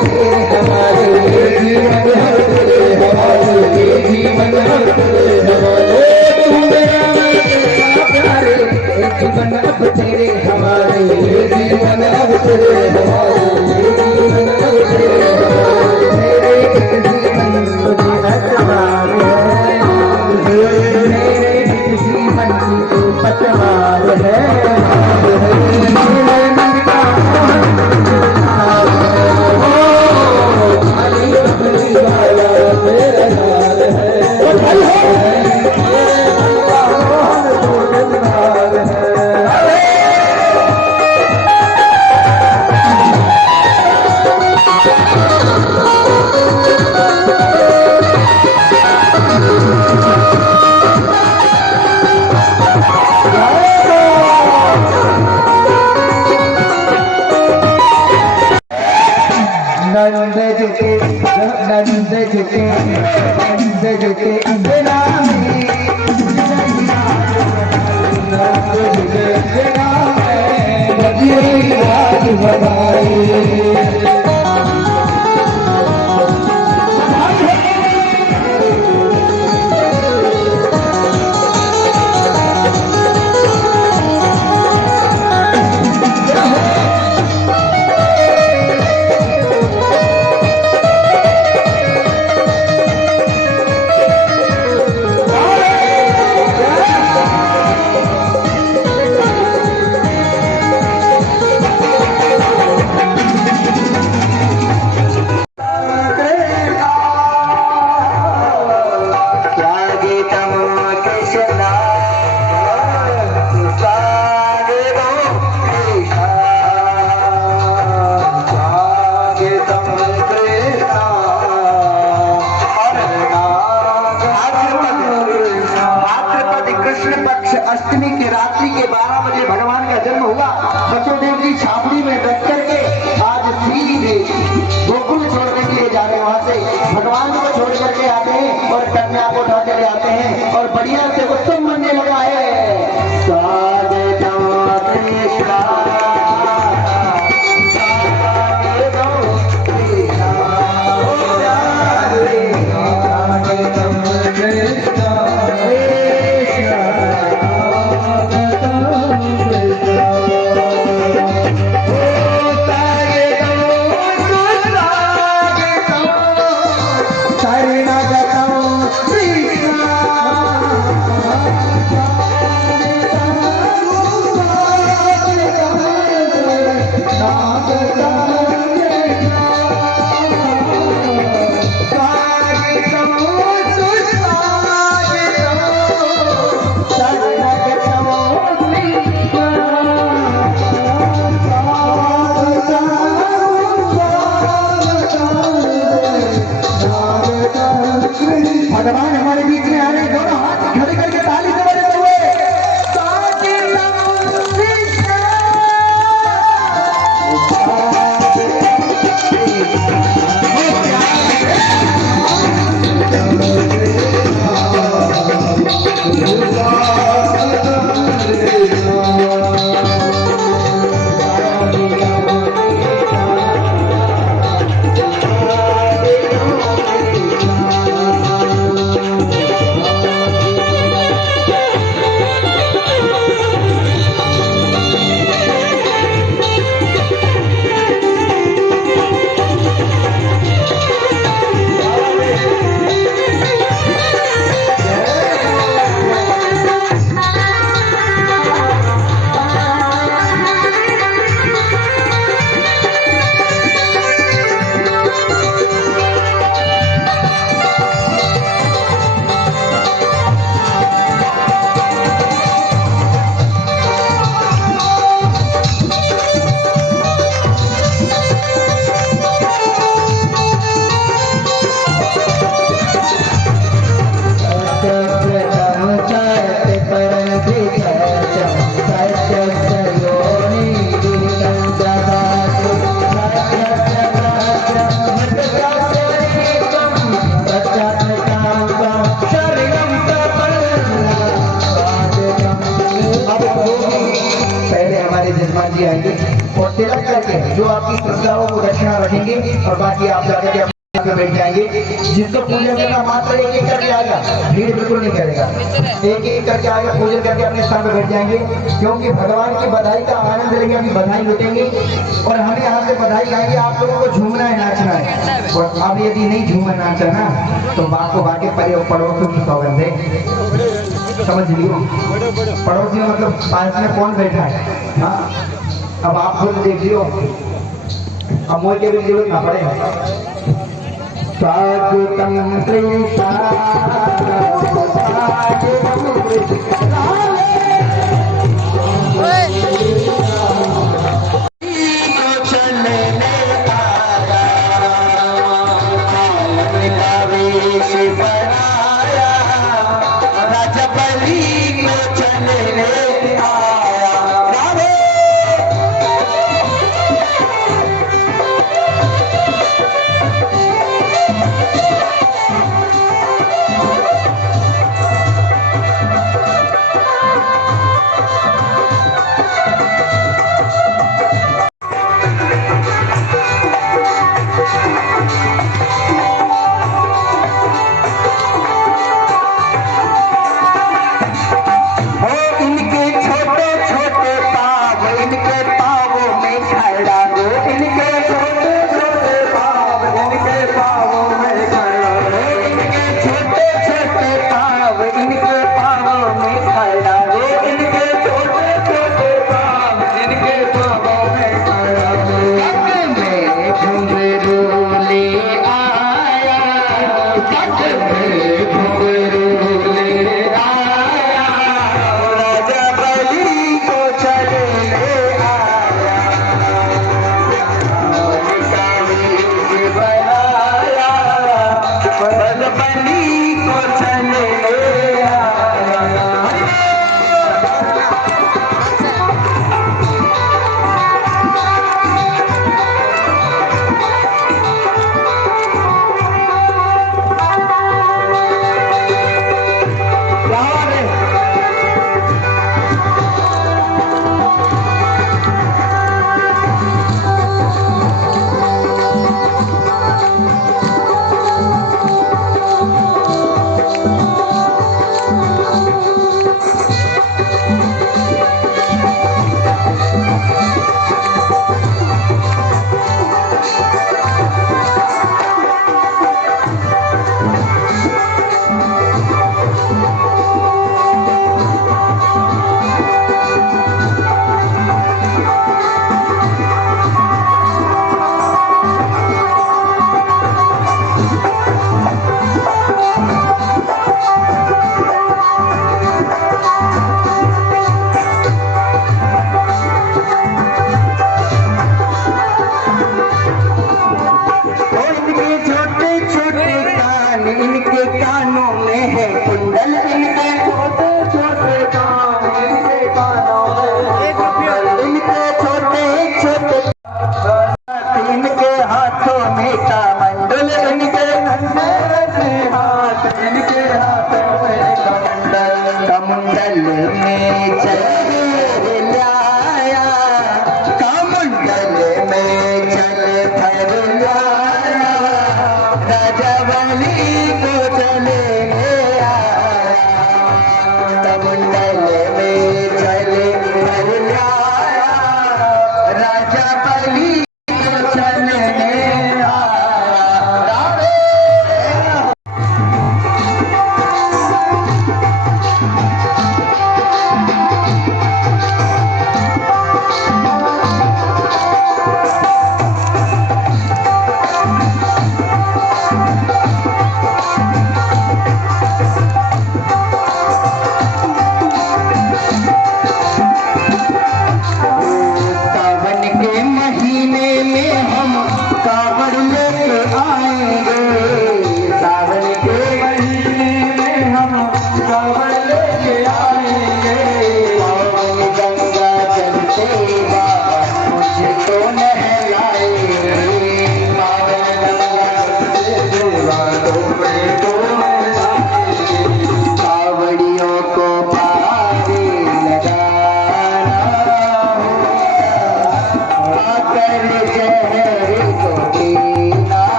तेरे हमारे जीवन भर तेरे हमारे जीवन भर तेरे हमारे तू मेरा मैं तेरा प्यारे जीवन अब तेरे हमारे जीवन अब तेरे हमारे जीवन अब तेरे हमारे मेरे जीवन तुझे अतवार है मेरे जीवन की तू पतवार है नंद जुटे अंजना में नंद जुटे अंजना में बजी राज हमारी अष्टमी की रात्रि के 12 बजे भगवान का जन्म हुआ। बसुदेव जी छावनी में रख करके आज सीधे गोकुल छोड़ने के लिए जा रहे हैं। वहां से भगवान को छोड़ करके आते हैं और कन्या को उठा चले आते हैं और बढ़िया से उत्सव मनने लगा है। भगवान हमारे बीच में आ रहे, दोनों हाथ खड़े करके ताली से बजाते हुए जी आएंगे। और तिलक करके जो आपकी श्रद्धाओं को दक्षिणा रखेंगे और बाकी आप जाकर के अपने पे बैठ जाएंगे। जिसको पूजन करना मात्र एक एक करके आएगा, भीड़ बिल्कुल नहीं करेगा, एक एक करके आएगा, पूजन करके अपने स्थान पे बैठ जाएंगे। क्योंकि भगवान की बधाई का आनंद लेंगे, अपनी बधाई लुटेंगे और हमें यहाँ से बधाई गाएंगे। आप लोगों को झूमना है, नाचना है। और अब यदि नहीं झूमना नाचा ना तो बात को बाकी पड़ोसियों की सौगंध है, समझ लियो। पड़ोसी मतलब पास में कौन बैठा है। हाँ, अब आप खुद देख लियो, अब मोह के भी जरूरत ना पड़े। स्वागतम कृष्णा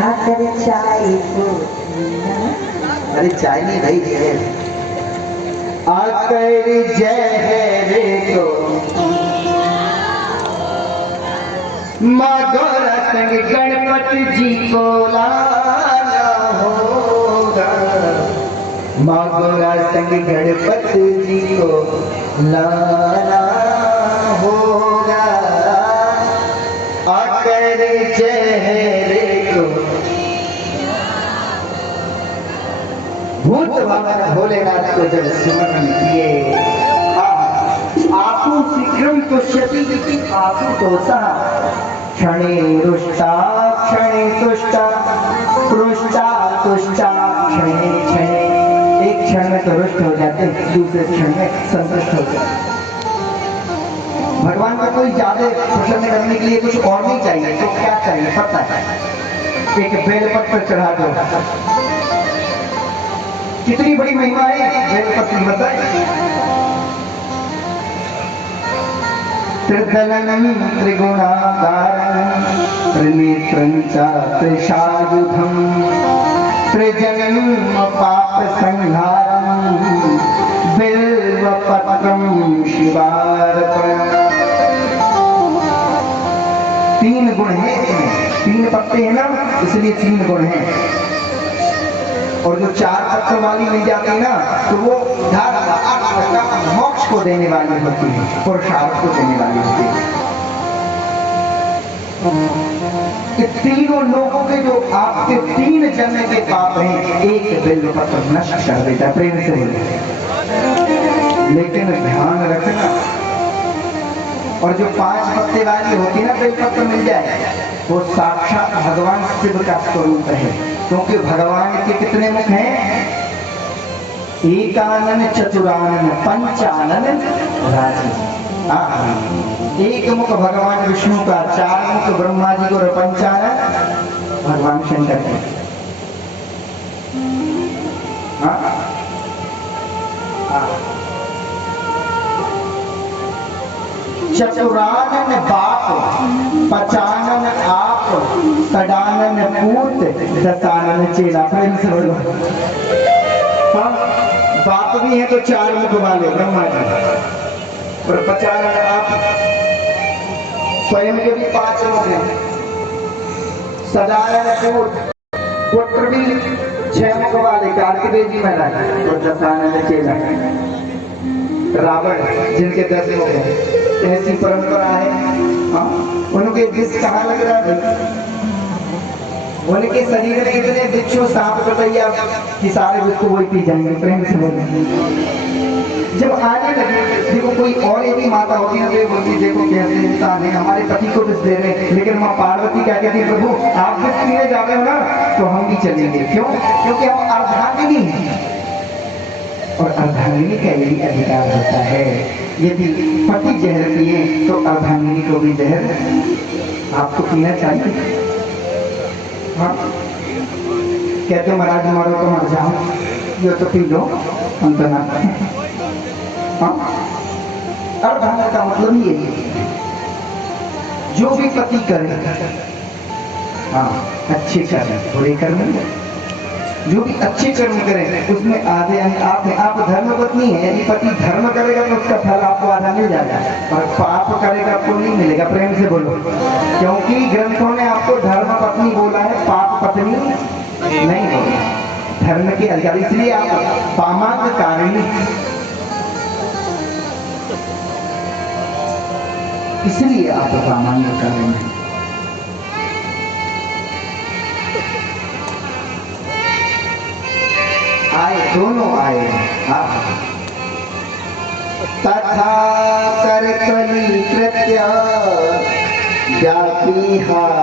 आकर चाय को अरे चाय नहीं भाई जहर आकर जहर को माँ गौरा संग गणपति जी को लाना होगा माँ गौरा संग गणपति जी को लाना होगा आकर चेहरे को भूत वामन भोलेनाथ को जब स्मरण किए आपू शीघ्रम तुष्यति आपू तोषः क्षणे रुष्टा क्षणे तुष्टा रुष्टा तुष्टा क्षणे क्षणे एक क्षण में तो रुष्ट हो जाते दूसरे क्षण में संतुष्ट हो जाते भगवान का कोई ज्यादा प्रसन्न करने के लिए कुछ और नहीं चाहिए तो क्या चाहिए पता है एक बेलपत्र चढ़ा दो कितनी बड़ी महिमा है बेलपत्र बताए त्रिदलनं त्रिगुणाकारं त्रिनेत्रं च त्रिशायुधं त्रिजन्म पाप संहारं बिल्वपत्रं शिवार्पणम् तीन गुण हैं इसमें तीन पत्ते हैं ना इसलिए तीन गुण हैं और जो चार पत्तों वाली मिल जाती है ना तो वो मोक्ष को देने वाली होती है पुरुषार्थ को देने वाली होती है कि तीनों लोगों के जो आपके तीन जन्म के पाप हैं एक बिल्वपत्र नष्ट कर देता है प्रेम से बोले लेकिन ध्यान रखना और जो पांच पत्ते वाली होती है ना बेलपत्र मिल जाए वो साक्षात भगवान शिव का स्वरूप है क्योंकि भगवान के कितने मुख हैं एकानन चतुरानन पंचानन राजी एक मुख भगवान विष्णु का चार मुख ब्रह्मा जी को और पंचानन भगवान शंकर के चतुरानन बाप पचानन आप सडानन पूत दसानन चेला प्रेम से बोलो हाँ बाप भी है तो चार मुख वाले ब्रह्मा जी और पचानन आप स्वयं के भी पांच मुख हैं सडानन पूत पुत्र भी छह मुख वाले कार्तिकेय जी महाराज और दसानन चेला रावण जिनके 10 मुख हैं ऐसी परंपरा है उनके विष कहाँ लग रहा है उनके शरीर में इतने बिच्छू सांप कटैया कि सारे विष को वही पी जाएंगे प्रेम से बोले जब आने लगे देखो कोई और एक ही माता होती है तो बोलती देखो कैसे इंसान है हमारे पति को विष दे रहे लेकिन माँ पार्वती क्या कहती है प्रभु आप विष पीने जा रहे हो ना तो हम भी चलेंगे क्यों क्योंकि हम अर्धांगिनी हैं और अर्धांगिनी का यही अधिकार होता है यदि पति जहर पिए तो अर्धांगिनी को भी जहर आपको पीना चाहिए हाँ कहते महाराज मारो तो मर जाओ ये तो पी लो हम तो ना हाँ अर्धांग का मतलब ये जो भी पति करे हाँ अच्छे कर्म बुरे कर्म जो भी अच्छे कर्म करें उसमें आधे आप धर्म पत्नी है यदि पति धर्म करेगा तो उसका फल आपको आधा मिल जाएगा और पाप करेगा आपको नहीं मिलेगा प्रेम से बोलो क्योंकि ग्रंथों ने आपको धर्म पत्नी बोला है पाप पत्नी नहीं बोला धर्म के अधिकार इसलिए आप पामांग कारिणी इसलिए आप पामांग कारिणी आए दोनों आए तथा कर्कलीकृत्य व्यापिहालाहलं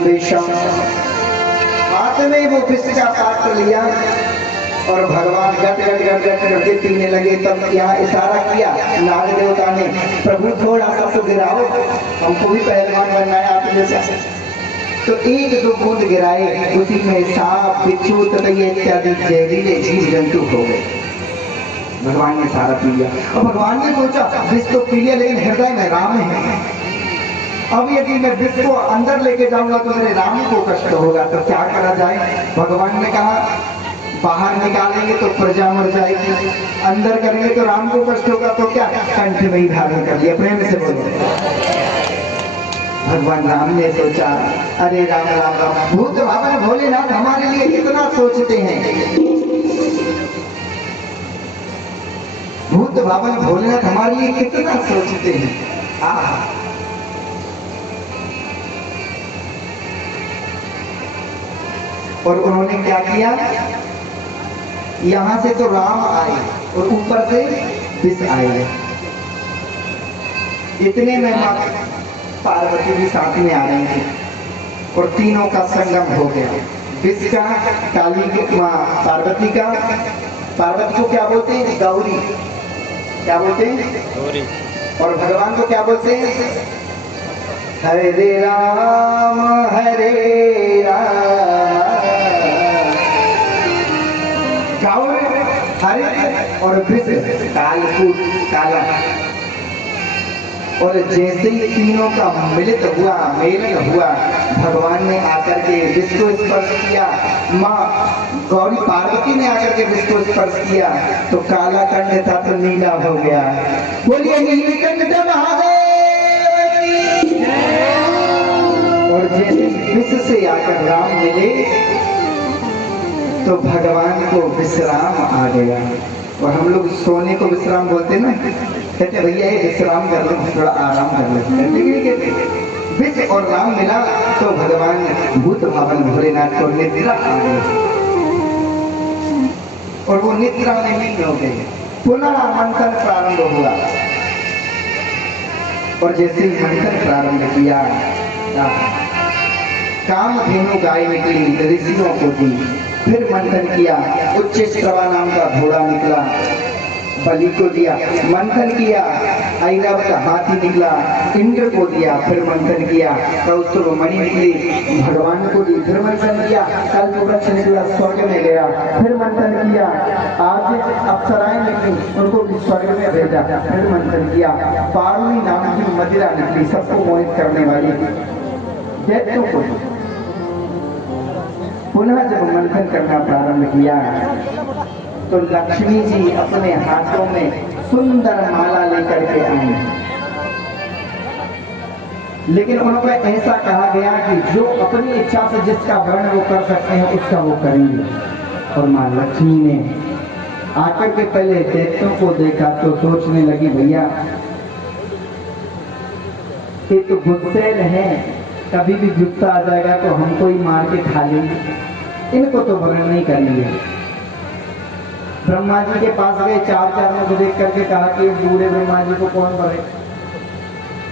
विषम् हाथ में वो विष का पात्र लिया और भगवान गट गट गट गट करके पीने लगे तब यहाँ इशारा किया नाग देवता ने प्रभु थोड़ा सा तो गिराओ हमको भी पहलवान बनना है आप जैसा तो एक दो बूंद गिराए उसी में सांप बिच्छू तथा इत्यादि जहरीले जीव जंतु हो गए भगवान ने सारा पी लिया और भगवान ने सोचा विष तो पी लिया लेकिन हृदय में राम है अब यदि मैं विष को अंदर लेके जाऊंगा तो मेरे राम को कष्ट होगा, तो क्या करा जाए? भगवान ने कहा बाहर निकालेंगे तो प्रजा मर जाएगी, अंदर करेंगे तो राम को कष्ट होगा, तो क्या कंठ में ही धारण कर लिया। प्रेम से बोलो। भगवान राम ने सोचा, अरे राम राम राम, भूत भावन भोलेनाथ हमारे लिए कितना सोचते हैं, भूत भावन भोलेनाथ हमारे लिए कितना सोचते हैं। और उन्होंने क्या किया, यहां से तो राम आए और ऊपर से विष आए। इतने में मां पार्वती भी साथ में आ रही थी और तीनों का संगम हो गया। विष का, काली की मां पार्वती का, पार्वती को क्या बोलते हैं? गौरी। क्या बोलते हैं? गौरी। और भगवान को क्या बोलते हैं? हरे राम हरे राम। गौर हरे और विष कालकूट काला। और जैसे ही तीनों का मिलित हुआ, मेलन हुआ, भगवान ने आकर के विष को स्पर्श किया, माँ गौरी पार्वती ने आकर के विष को स्पर्श किया तो काला कंठ था तो नीला हो गया। बोलिए नीलकंठ महादेव। और जैसे विष से आकर राम मिले तो भगवान को विश्राम आ गया। और हम लोग सोने को विश्राम बोलते ना, कहते भैया ये विश्राम कर लो, थोड़ा आराम कर लो। विष और राम मिला तो भगवान भूत भावन भोलेनाथ को निद्रा आ गई और वो निद्रा में लीन हो गए। पुनः मंथन प्रारंभ हुआ और जैसे ही मंथन प्रारंभ किया, कामधेनु गाय निकली, ऋषियों को दी। फिर मंथन किया, उच्चैश्रवा नाम का घोड़ा निकला, बलि को दिया। मंथन किया, ऐरावत हाथी निकला, इंद्र को दिया। फिर मंथन किया, कौस्तुभ मणि निकली, भगवान को दी। फिर मंथन किया, कल्प वृक्ष निकला, स्वर्ग में गया। फिर मंथन किया, आज अप्सराएं निकली, उनको भी स्वर्ग में भेजा। फिर मंथन किया, पारुणी नाम की मदिरा निकली, सबको मोहित करने वाली, दैत्यों को। पुनः जब मंथन करना प्रारंभ किया तो लक्ष्मी जी अपने हाथों में सुंदर माला लेकर के आई। लेकिन उनको ऐसा कहा गया कि जो अपनी इच्छा से जिसका वर्ण वो कर सकते हैं उसका वो करेंगे। और माँ लक्ष्मी ने आकर के पहले दैत्यों को देखा तो सोचने लगी, भैया ये तो गुस्सेल है, कभी भी गुस्सा आ जाएगा तो हमको ही मार के खा लेंगे, इनको तो वर्ण नहीं करेंगे। ब्रह्मा जी के पास गए, चार चारों को देख करके कहा कि बूढ़े ब्रह्मा जी को कौन भरे,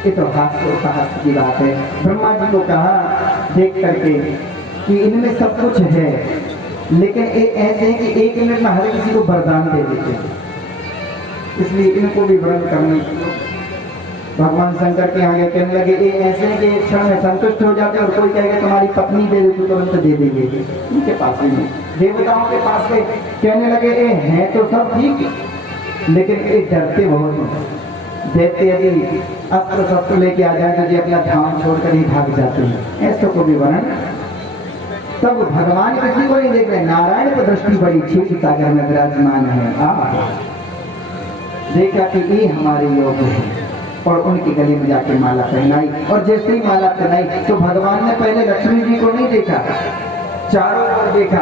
ये तो हास्य की बात है। ब्रह्मा जी को कहा देख करके कि इनमें सब कुछ है, लेकिन ये ऐसे है कि एक मिनट में हर किसी को वरदान दे देते, इसलिए इनको भी वर्ण करने। भगवान शंकर के आगे कहने लगे, ये ऐसे है कि एक क्षण में संतुष्ट हो जाते और कोई कहेगा तुम्हारी पत्नी दे दे तो तुरंत दे देंगे। उनके पास ही नहीं, देवताओं के पास गए, कहने लगे ये हैं तो सब ठीक, लेकिन ये डरते बहुत। दैत्य यदि अस्त्र शस्त्र लेके आ जाए तो ये अपना धाम छोड़कर ही भाग जाते हैं, ऐसे को भी वर्णन। तब भगवान किसी को नहीं देख रहे, नारायण को दृष्टि बड़ी क्षीर सागर में विराजमान है। देखा कि ये हमारे योग है और उनकी गले में जाके माला पहनाई। और जैसे ही माला पहनाई तो भगवान ने पहले लक्ष्मी जी को नहीं देखा, चारों ओर देखा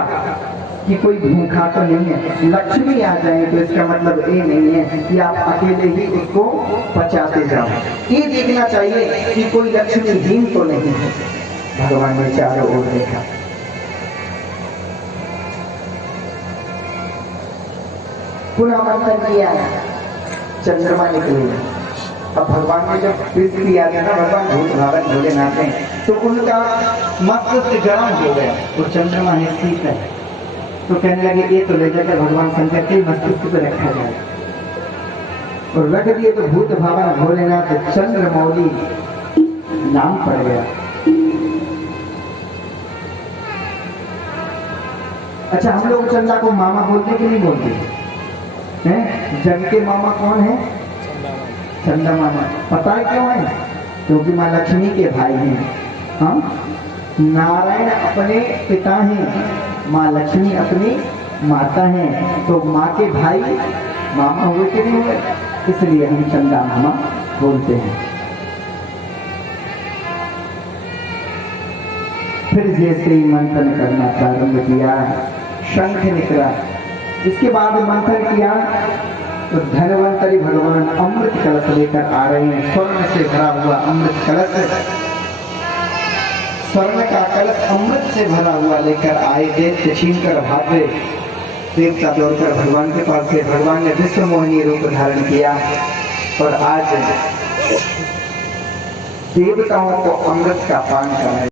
कि कोई भूखा तो नहीं है। लक्ष्मी आ जाए तो इसका मतलब ये नहीं है कि आप अकेले ही उसको पचाते जाओ, ये देखना चाहिए कि कोई लक्ष्मीहीन तो नहीं है। भगवान ने चारों ओर देखा, पुनः मंथन किया, चंद्रमा निकले। अब भगवान ने जब विष किया था ना, भगवान भूत भावन भोलेनाथ ने, तो उनका मस्तिष्क गर्म हो गया, वो चंद्रमा है शीत है, तो कहने लगे ये तो ले जाकर भगवान शंकर के मस्तिष्क पे रखा जाए। और रख दिए तो भूत भावन भोलेनाथ चंद्रमौली नाम पड़ गया। अच्छा, हम लोग चंदा को मामा बोलते कि नहीं बोलते हैं? जग के मामा कौन है? चंदा मामा। पता है क्यों है? क्योंकि माँ लक्ष्मी के भाई हैं। हाँ, नारायण अपने पिता हैं, माँ लक्ष्मी अपनी माता हैं, तो माँ के भाई मामा हुए कि नहीं हुए, इसलिए हम चंदा मामा बोलते हैं। फिर जैसे ही मंथन करना प्रारंभ किया, शंख निकला। इसके बाद मंथन किया तो धन्वंतरी भगवान अमृत कलश लेकर आ रहे हैं, स्वर्ण से भरा हुआ अमृत कलश, स्वर्ण का कलश अमृत से भरा हुआ लेकर आए थे। छीन कर भागे देवता दौड़कर भगवान के पास गए। भगवान ने विश्व मोहिनी रूप धारण किया और आज देवताओं को अमृत का पान कराया।